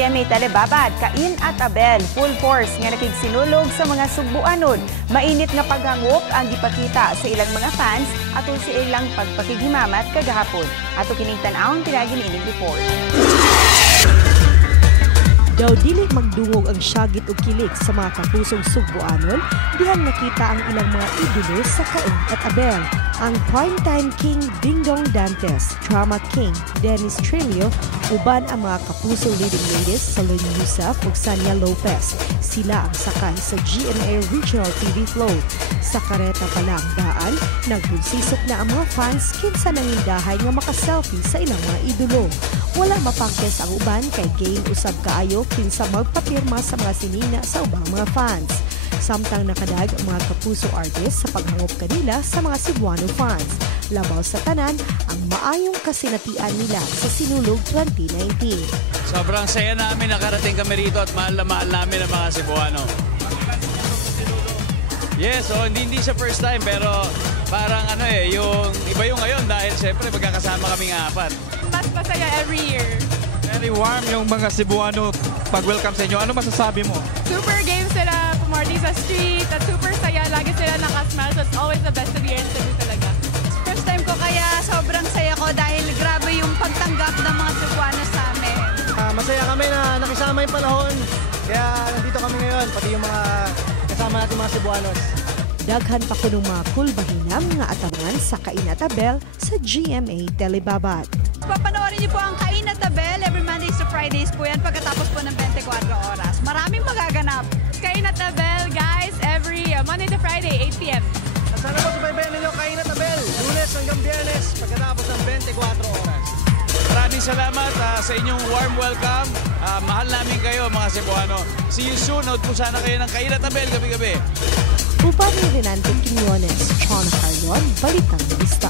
GMA Telebabad, Cain at Abel, full force nga nakigsinulog sa mga Sugbuanon. Mainit nga paghangop ang gipakita sa ilang mga fans atol sa ilang pagpakighimamat kagahapon. Ato kining tan-awon pinagi ining report. Daw dili magdungog ang syagit ug kilik sa mga kapusong Sugbuanon, dihan nakita ang ilang mga idolo sa Cain at Abel. Ang primetime king Dingdong Dantes, drama king Dennis Trillo, uban ang mga kapusong leading ladies Salon Yusef ug Sanya Lopez. Sila ang sakay sa GMA Regional TV Flow. Sa kareta pa lang daan, nagbunsisok na ang mga fans kinsa nangindahay nga makaselfie sa ilang mga idolo. Wala mapangkes ang uban kay gain usab kaayo kinsa magpapirma sa mga sinina sa ubang mga fans. Samtang nakadag ang mga kapuso artist sa paghangop kanila sa mga Cebuano fans. Labaw sa tanan ang maayong kasinatian nila sa Sinulog 2019. Sobrang saya namin nakarating kami rito at mahal na mahal namin ang mga Cebuano. Yes, hindi siya first time pero parang yung iba yung ngayon dahil siyempre magkakasama kaming apat. Mas masaya every year. Very warm yung mga Cebuano pag-welcome sa inyo. Ano masasabi mo? Super game sila, pumarty sa street, at super saya. Lagi sila nakasmile, so it's always the best to be here in Cebu talaga. First time ko kaya sobrang saya ko dahil grabe yung pagtanggap ng mga Cebuano sa amin. Masaya kami na nakisama yung panahon. Kaya nandito kami ngayon, pati yung mga kasama natin mga Cebuanos. Daghan pa kunong mga kulbahinam nga atangan sa Cain at Abel sa GMA Telebabad. Papanoorin niyo po ang Cain at Abel every Mondays to Fridays po yan pagkatapos po ng 24 oras. Maraming magaganap. Cain at Abel, guys, every Monday to Friday, 8 p.m. Sana po subaybayan ninyo Cain at Abel, Lunes hanggang Biyernes pagkatapos ng 24 oras. Maraming salamat sa inyong warm welcome. Mahal namin kayo mga Cebuano. See you soon. Note po sana kayo ng Cain at Abel gabi-gabi. Upan ni Renante Quiñones, Chona Carlon, Balitang Vista.